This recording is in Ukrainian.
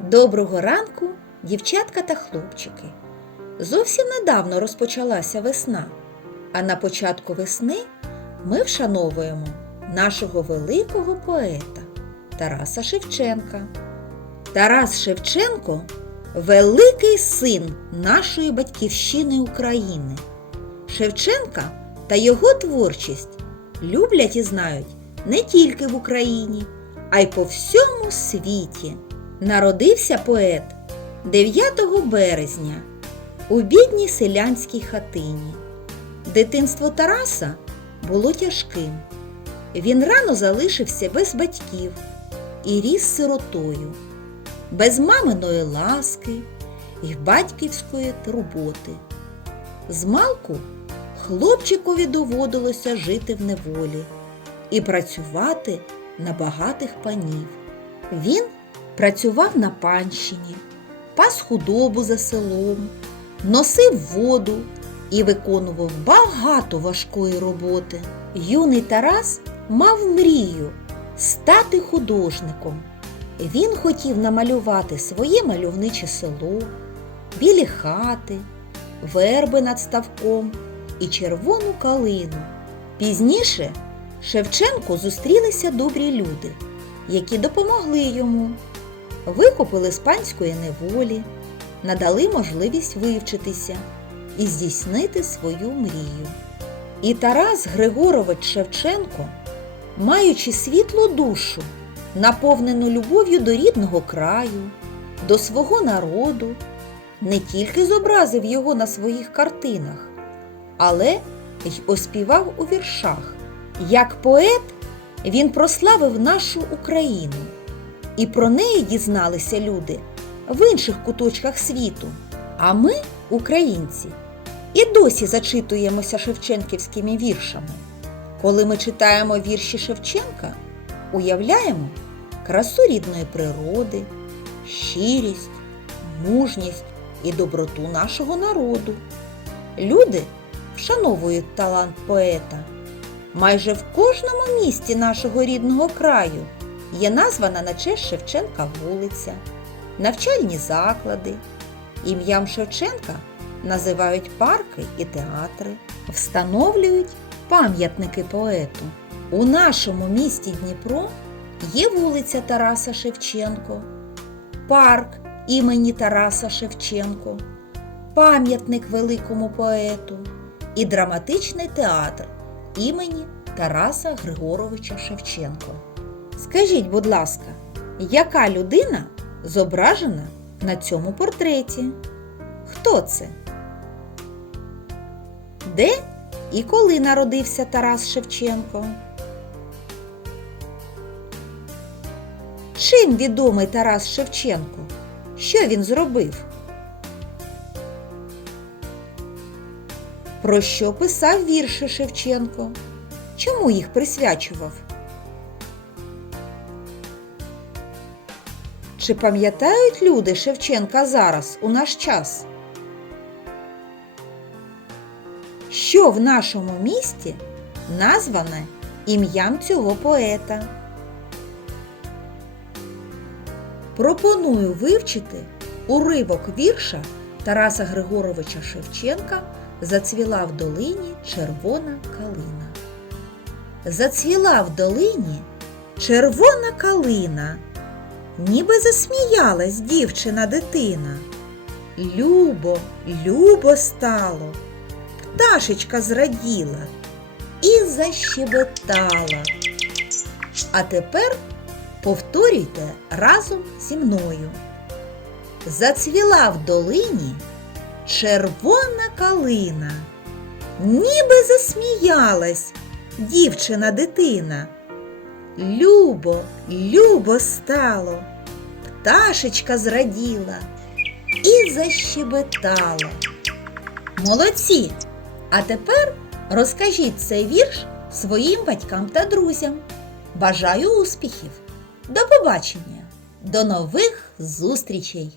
Доброго ранку, дівчатка та хлопчики. Зовсім недавно розпочалася весна, а на початку весни ми вшановуємо нашого великого поета Тараса Шевченка. Тарас Шевченко великий син нашої батьківщини України. Шевченка та його творчість люблять і знають не тільки в Україні, а й по всьому світі. Народився поет 9 березня у бідній селянській хатині. Дитинство Тараса було тяжким. Він рано залишився без батьків і ріс сиротою, без маминої ласки і батьківської турботи. Змалку хлопчикові доводилося жити в неволі і працювати на багатих панів. Він працював на панщині, пас худобу за селом, носив воду і виконував багато важкої роботи. Юний Тарас мав мрію стати художником. Він хотів намалювати своє мальовниче село, білі хати, верби над ставком і червону калину. Пізніше Шевченку зустрілися добрі люди, які допомогли йому викупили з панської неволі, надали можливість вивчитися і здійснити свою мрію. І Тарас Григорович Шевченко, маючи світлу душу, наповнену любов'ю до рідного краю, до свого народу, не тільки зобразив його на своїх картинах, але й оспівав у віршах. Як поет він прославив нашу Україну і про неї дізналися люди в інших куточках світу. А ми, українці, і досі зачитуємося шевченківськими віршами. Коли ми читаємо вірші Шевченка, уявляємо красу рідної природи, щирість, мужність і доброту нашого народу. Люди вшановують талант поета. Майже в кожному місті нашого рідного краю є названа на честь Шевченка вулиця, навчальні заклади. Ім'ям Шевченка називають парки і театри, встановлюють пам'ятники поету. У нашому місті Дніпро є вулиця Тараса Шевченко, парк імені Тараса Шевченко, пам'ятник великому поету і драматичний театр імені Тараса Григоровича Шевченко. Скажіть, будь ласка, яка людина зображена на цьому портреті? Хто це? Де і коли народився Тарас Шевченко? Чим відомий Тарас Шевченко? Що він зробив? Про що писав вірші Шевченко? Чому їх присвячував? Чи пам'ятають люди Шевченка зараз у наш час? Що в нашому місті назване ім'ям цього поета? Пропоную вивчити уривок вірша Тараса Григоровича Шевченка Зацвіла в долині червона калина. Зацвіла в долині червона калина, ніби засміялась дівчина дитина. Любо, любо стало, пташечка зраділа і защебетала. А тепер повторюйте разом зі мною. Зацвіла в долині червона калина, ніби засміялась дівчина дитина. Любо, любо стало, пташечка зраділа і защебетала. Молодці! А тепер розкажіть цей вірш своїм батькам та друзям. Бажаю успіхів! До побачення! До нових зустрічей!